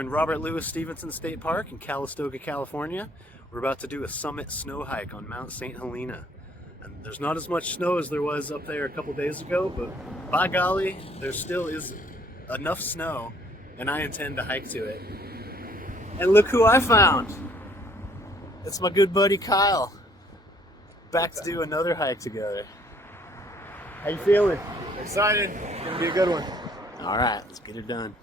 We're in Robert Louis Stevenson State Park in Calistoga, California. We're about to do a summit snow hike on Mount Saint Helena. And there's not as much snow as there was up there a couple days ago, but by golly, there still is enough snow, and I intend to hike to it. And look who I found! It's my good buddy Kyle. Back to do another hike together. How you feeling? Excited. It's gonna be a good one. All right, let's get it done.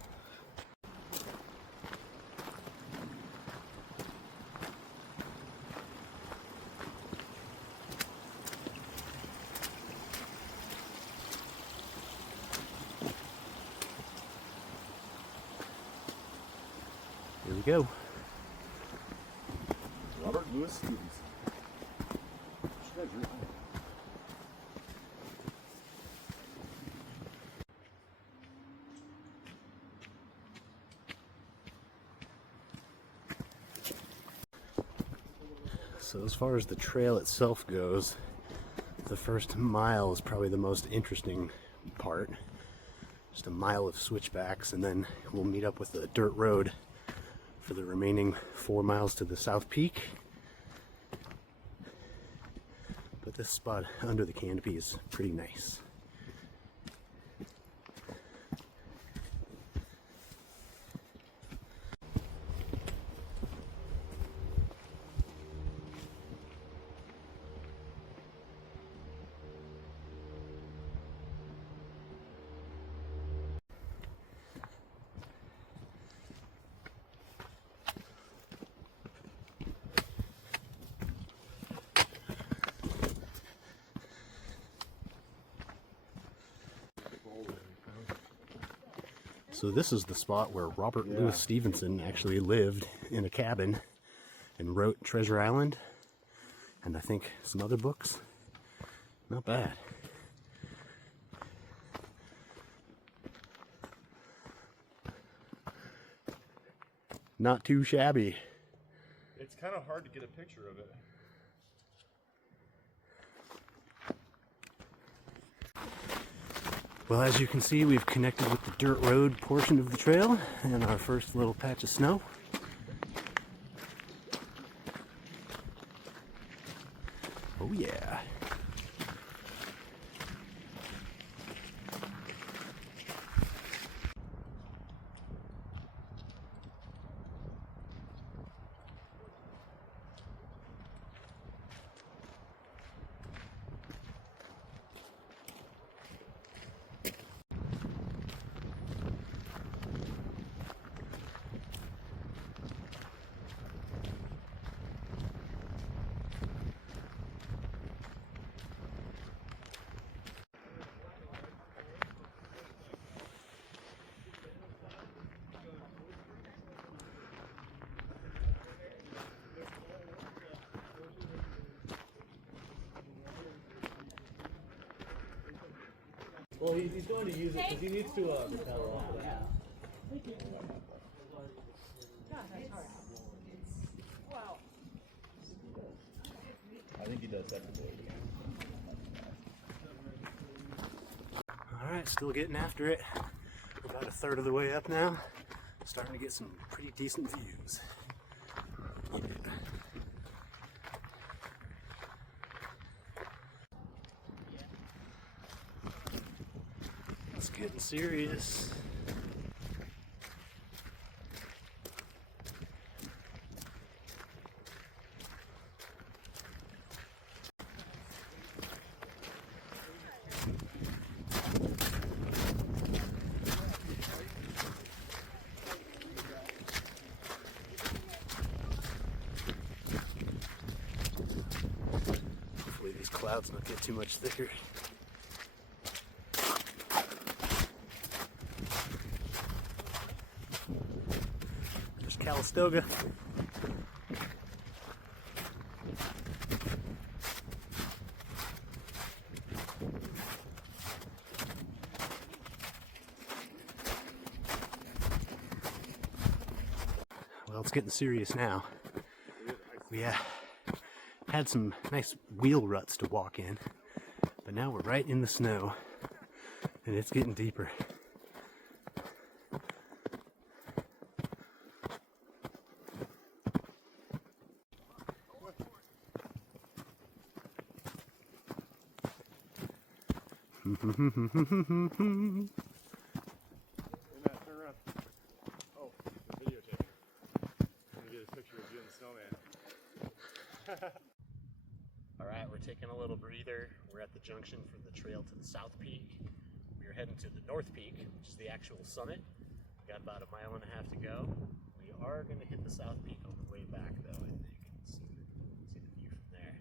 Here we go. Robert Louis Stevenson. So as far as the trail itself goes, the first mile is probably the most interesting part. Just a mile of switchbacks, and then we'll meet up with the dirt road for the remaining 4 miles to the South Peak. But this spot under the canopy is pretty nice. So this is the spot where Robert Louis Stevenson actually lived in a cabin and wrote Treasure Island and I think some other books. Not bad. Not too shabby. It's kind of hard to get a picture of it. Well, as you can see, we've connected with the dirt road portion of the trail and our first little patch of snow. Oh yeah. Well, he's going to use it because he needs to repel off of that. I think he does that today. Alright, still getting after it. We're about a third of the way up now. Starting to get some pretty decent views. Yeah. It's getting serious. Hopefully these clouds don't get too much thicker. There's Calistoga. Well, it's getting serious now. We had some nice wheel ruts to walk in, but now we're right in the snow and it's getting deeper. Matt, turn around. Oh, the videotaping. Let me get a picture of you and the snowman. Alright, we're taking a little breather. We're at the junction for the trail to the South Peak. We're heading to the North Peak, which is the actual summit. We got about 1.5 miles to go. We are going to hit the South Peak on the way back, though, I think. See the view from there.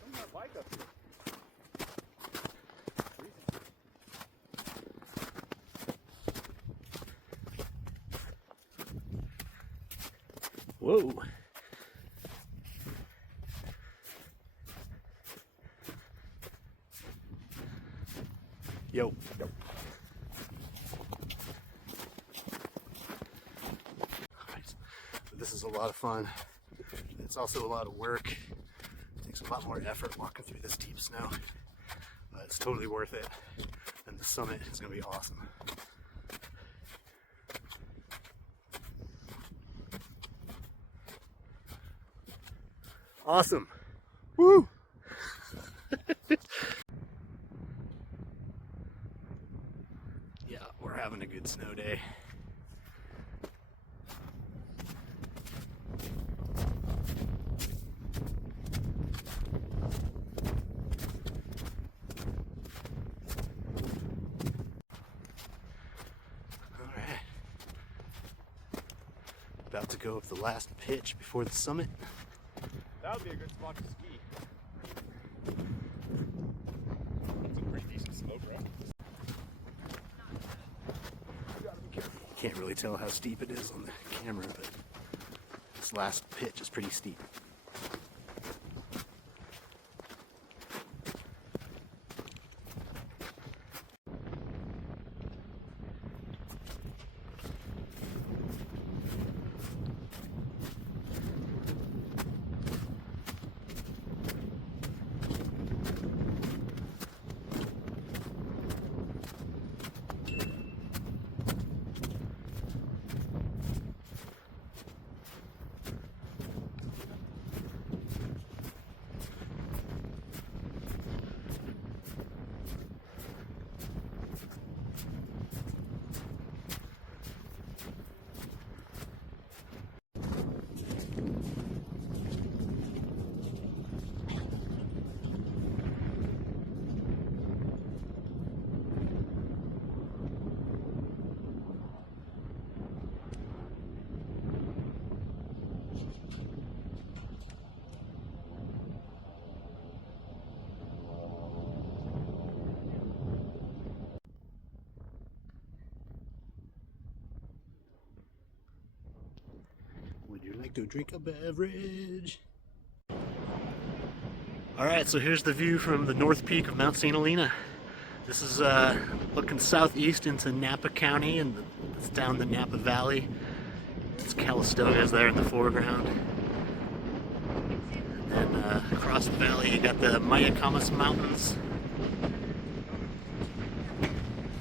Come on, bike up here. Whoa! Yo. Alright, this is a lot of fun. It's also a lot of work. It takes a lot more effort walking through this deep snow. But it's totally worth it. And the summit is going to be awesome. Awesome. Woo! Yeah, we're having a good snow day. All right. About to go up the last pitch before the summit. That would be a good spot to ski. It's a pretty decent slope, right? Can't really tell how steep it is on the camera, but this last pitch is pretty steep. Would you like to drink a beverage? Alright, so here's the view from the North Peak of Mount Saint Helena. This is looking southeast into Napa County, and it's down the Napa Valley. It's Calistoga's there in the foreground. And then across the valley you got the Mayacamas Mountains. And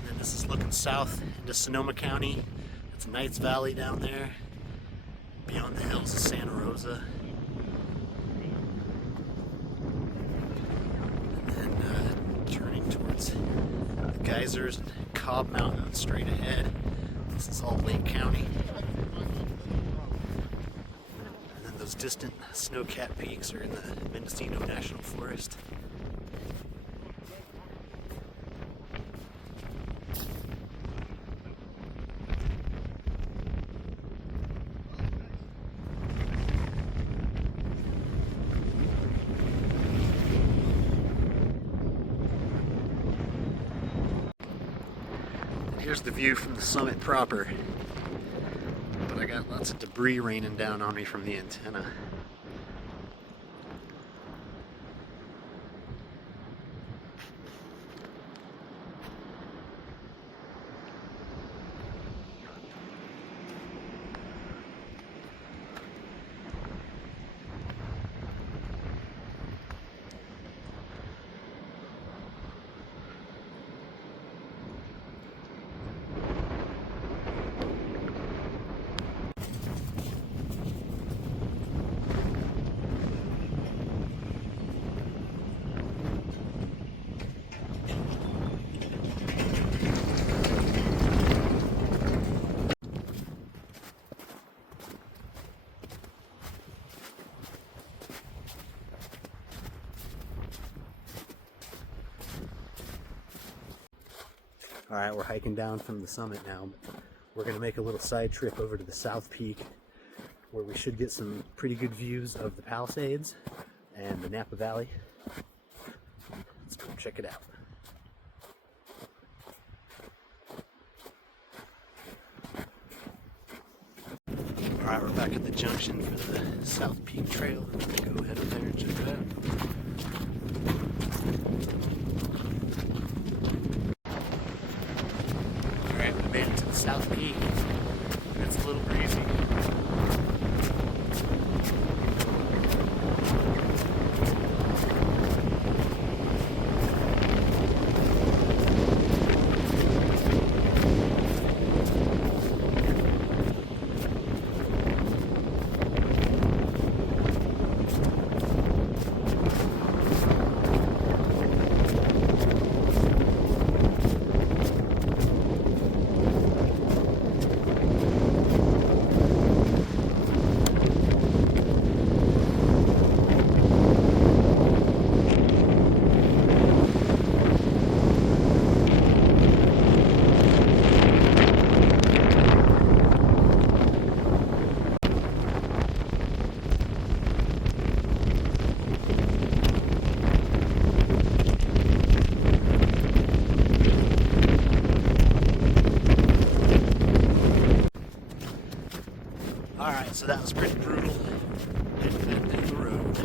then this is looking south into Sonoma County. It's Knights Valley down there. Beyond the hills of Santa Rosa. And then turning towards the geysers and Cobb Mountain straight ahead. This is all Lake County. And then those distant snow-capped peaks are in the Mendocino National Forest. Here's the view from the summit proper, but I got lots of debris raining down on me from the antenna. Alright, we're hiking down from the summit now. We're going to make a little side trip over to the South Peak, where we should get some pretty good views of the Palisades and the Napa Valley. Let's go check it out. Alright, we're back at the junction for the South Peak Trail. I'm going to go head up there and check it out. Alright, we made it to the South Peak. It's a little breezy. Alright, so that was pretty brutal. Hitting that dang road.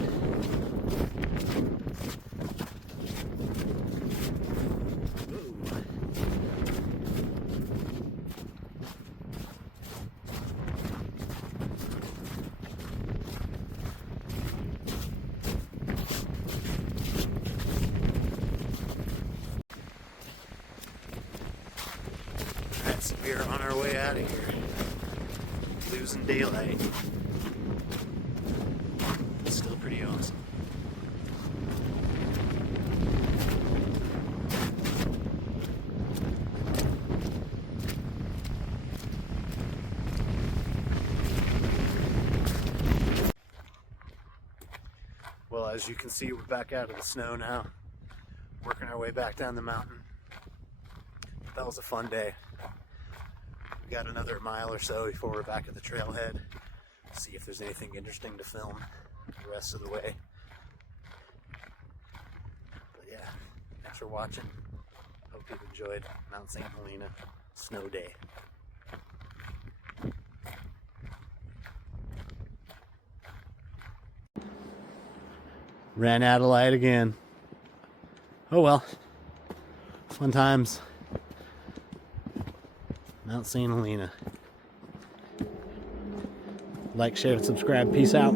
Alright, so we are on our way out of here. Losing daylight. It's still pretty awesome. Well, as you can see, we're back out of the snow now, working our way back down the mountain. That was a fun day. We got another mile or so before we're back at the trailhead. See if there's anything interesting to film the rest of the way. But yeah, thanks for watching. Hope you've enjoyed Mount Saint Helena snow day. Ran out of light again. Oh well. Fun times. Mount Saint Helena. Like, share, and subscribe. Peace out.